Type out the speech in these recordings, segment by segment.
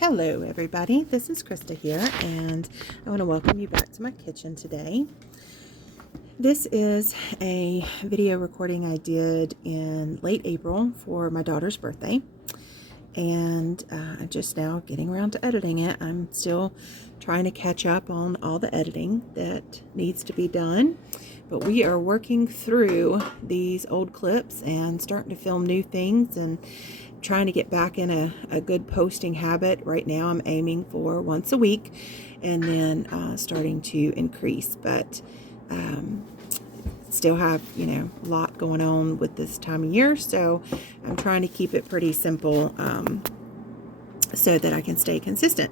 Hello everybody, this is Krista here, and I want to welcome you back to my kitchen today. This is a video recording I did in late April for my daughter's birthday, and I'm just now getting around to editing it. I'm still trying to catch up on all the editing that needs to be done, but we are working through these old clips and starting to film new things and trying to get back in a good posting habit. Right now I'm aiming for once a week and then starting to increase, but still have, a lot going on with this time of year, so I'm trying to keep it pretty simple so that I can stay consistent.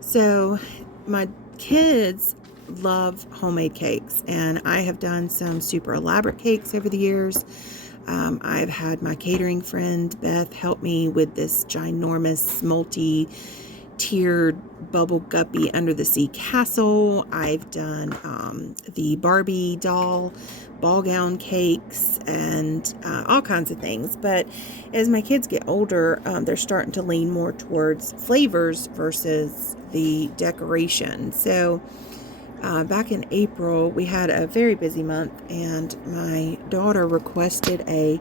So my kids love homemade cakes, and I have done some super elaborate cakes over the years. I've had my catering friend Beth help me with this ginormous multi-tiered bubble guppy under the sea castle. I've done the Barbie doll ball gown cakes and all kinds of things. But as my kids get older, they're starting to lean more towards flavors versus the decoration. So back in April, we had a very busy month, and my daughter requested a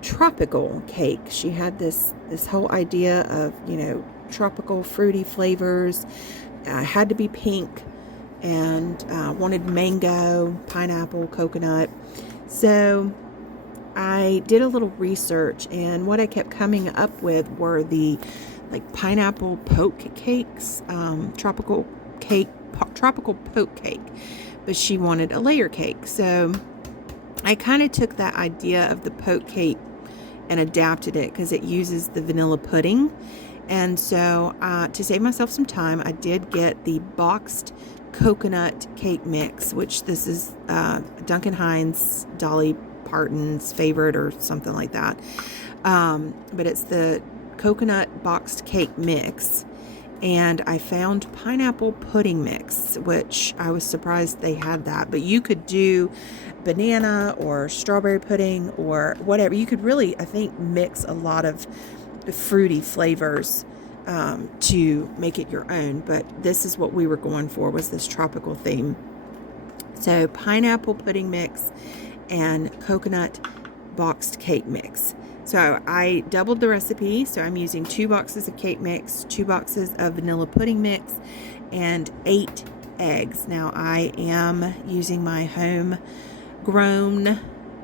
tropical cake. She had this whole idea of, tropical fruity flavors. Had to be pink, and wanted mango, pineapple, coconut. So I did a little research, and what I kept coming up with were the pineapple poke cakes, tropical poke cake, but she wanted a layer cake. So I kind of took that idea of the poke cake and adapted it because it uses the vanilla pudding. And so to save myself some time, I did get the boxed coconut cake mix, which this is Duncan Hines, Dolly Parton's favorite or something like that. But it's the coconut boxed cake mix. And I found pineapple pudding mix, which I was surprised they had that. But you could do banana or strawberry pudding or whatever. You could really, I think, mix a lot of fruity flavors to make it your own. But this is what we were going for, was this tropical theme. So pineapple pudding mix and coconut boxed cake mix. So I doubled the recipe. So I'm using 2 boxes of cake mix, 2 boxes of vanilla pudding mix, and 8 eggs. Now I am using my homegrown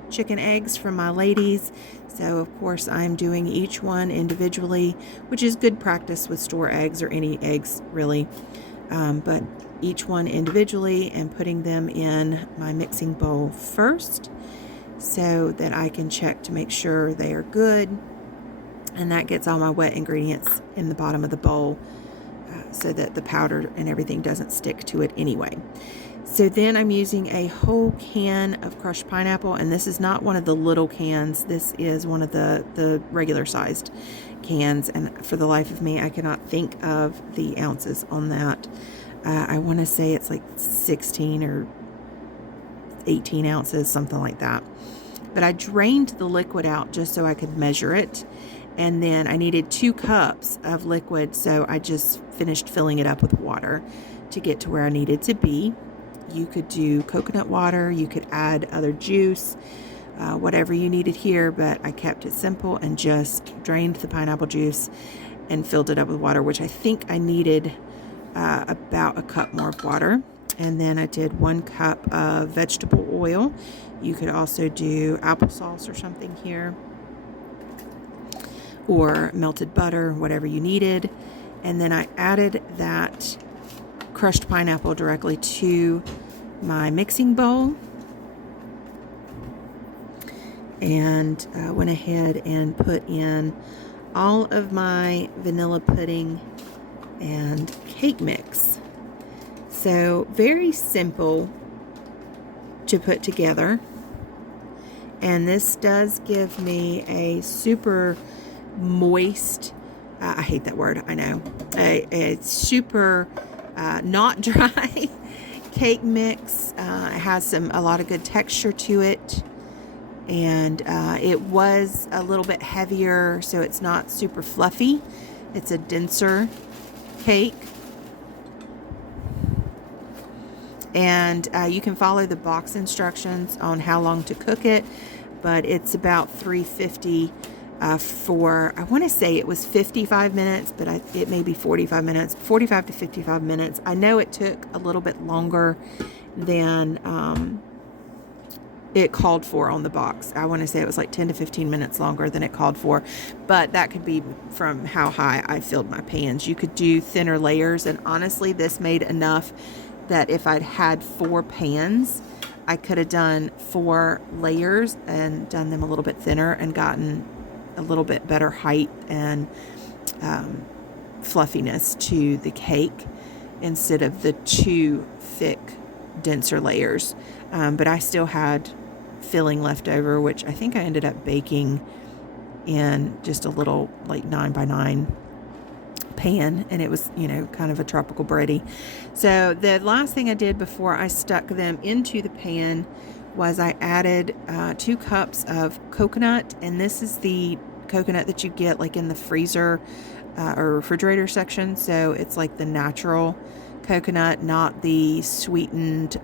chicken eggs from my ladies. So of course I'm doing each one individually, which is good practice with store eggs or any eggs really. But each one individually, and putting them in my mixing bowl first, so that I can check to make sure they are good, and that gets all my wet ingredients in the bottom of the bowl so that the powder and everything doesn't stick to it anyway. So then I'm using a whole can of crushed pineapple, and this is not one of the little cans. This is one of the regular sized cans, and for the life of me I cannot think of the ounces on that. I want to say it's like 16 or 18 ounces, something like that. But I drained the liquid out just so I could measure it, and then I needed 2 cups of liquid, so I just finished filling it up with water to get to where I needed to be. You could do coconut water, you could add other juice, whatever you needed here, but I kept it simple and just drained the pineapple juice and filled it up with water, which I think I needed about a cup more of water. And then I did 1 cup of vegetable oil. You could also do applesauce or something here, or melted butter, whatever you needed. And then I added that crushed pineapple directly to my mixing bowl, and went ahead and put in all of my vanilla pudding and cake mix. So very simple to put together, and this does give me a super moist, I hate that word, I know, a super not dry cake mix. It has a lot of good texture to it, and it was a little bit heavier, so it's not super fluffy. It's a denser cake. And you can follow the box instructions on how long to cook it, but it's about 350 for, I want to say it was 55 minutes, but it may be 45 minutes, 45 to 55 minutes. I know it took a little bit longer than it called for on the box. I want to say it was like 10 to 15 minutes longer than it called for, but that could be from how high I filled my pans. You could do thinner layers, and honestly, this made enough that if I'd had 4 pans, I could have done 4 layers and done them a little bit thinner and gotten a little bit better height and fluffiness to the cake instead of the 2 thick, denser layers. But I still had filling left over, which I think I ended up baking in just a little like 9x9 pan, and it was, you know, kind of a tropical bready. So the last thing I did before I stuck them into the pan was I added 2 cups of coconut, and this is the coconut that you get like in the freezer or refrigerator section. So it's like the natural coconut, not the sweetened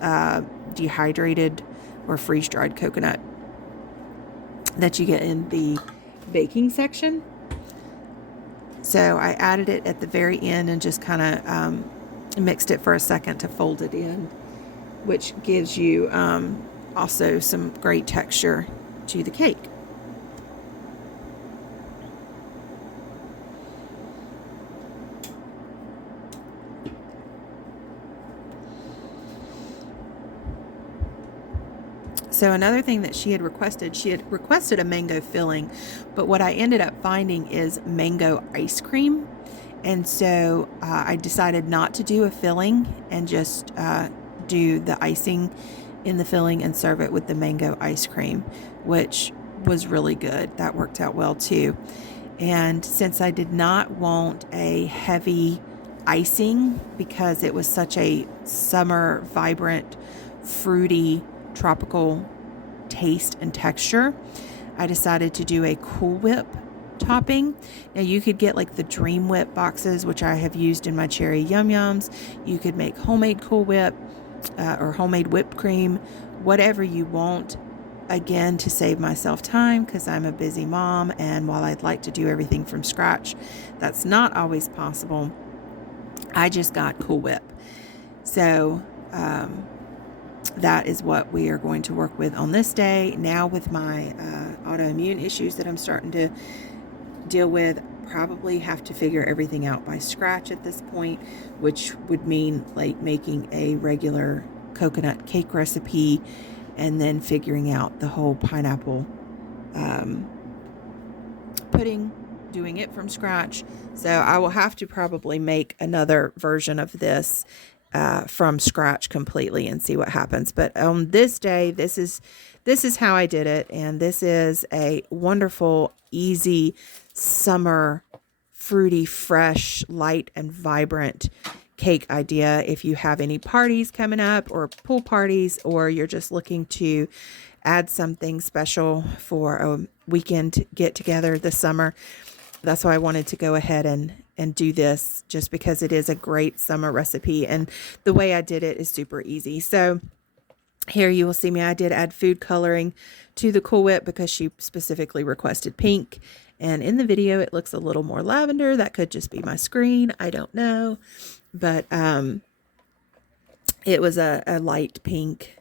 dehydrated or freeze-dried coconut that you get in the baking section. So I added it at the very end and just kind of mixed it for a second to fold it in, which gives you also some great texture to the cake. So another thing that she had requested a mango filling, but what I ended up finding is mango ice cream. And so I decided not to do a filling and just do the icing in the filling and serve it with the mango ice cream, which was really good. That worked out well too. And since I did not want a heavy icing because it was such a summer, vibrant, fruity, tropical taste and texture, I decided to do a Cool Whip topping. Now you could get like the Dream Whip boxes, which I have used in my cherry yum yums. You could make homemade Cool Whip or homemade whipped cream, whatever you want. Again, to save myself time, because I'm a busy mom, and while I'd like to do everything from scratch, that's not always possible. I just got Cool Whip. So that is what we are going to work with on this day. Now with my autoimmune issues that I'm starting to deal with, probably have to figure everything out by scratch at this point, which would mean like making a regular coconut cake recipe and then figuring out the whole pineapple pudding, doing it from scratch. So I will have to probably make another version of this from scratch completely and see what happens. But on this day, this is how I did it, and this is a wonderful, easy summer, fruity, fresh, light, and vibrant cake idea. If you have any parties coming up, or pool parties, or you're just looking to add something special for a weekend get together this summer, that's why I wanted to go ahead and do this, just because it is a great summer recipe, and the way I did it is super easy. So here you will see me. I did add food coloring to the Cool Whip because she specifically requested pink, and in the video it looks a little more lavender. That could just be my screen, I don't know, but it was a light pink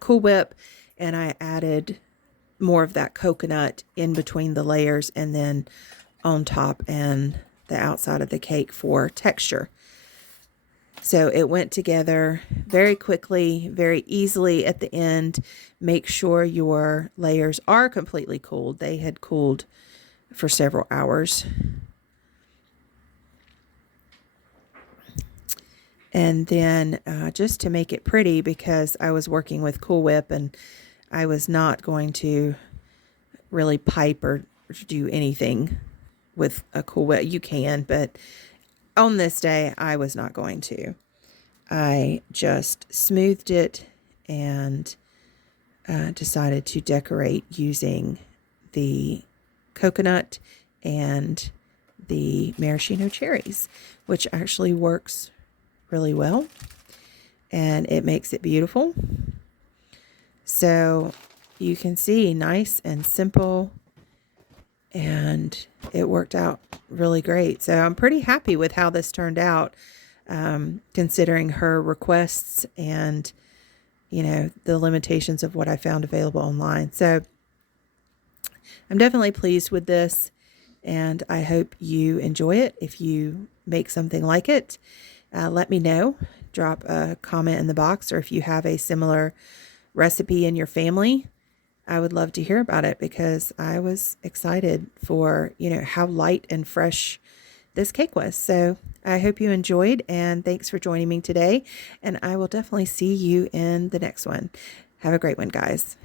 Cool Whip, and I added more of that coconut in between the layers and then on top and the outside of the cake for texture. So it went together very quickly, very easily at the end. Make sure your layers are completely cooled. They had cooled for several hours. And then just to make it pretty, because I was working with Cool Whip and I was not going to really pipe or do anything with a Cool Whip. You can, but on this day, I was not going to. I just smoothed it and decided to decorate using the coconut and the Maraschino Cherries, which actually works really well and it makes it beautiful. So you can see, nice and simple, and it worked out really great. So I'm pretty happy with how this turned out, considering her requests and, you know, the limitations of what I found available online. So I'm definitely pleased with this, and I hope you enjoy it. If you make something like it, let me know. Drop a comment in the box, or if you have a similar recipe in your family, I would love to hear about it, because I was excited for, you know, how light and fresh this cake was. So I hope you enjoyed, and thanks for joining me today. And I will definitely see you in the next one. Have a great one, guys.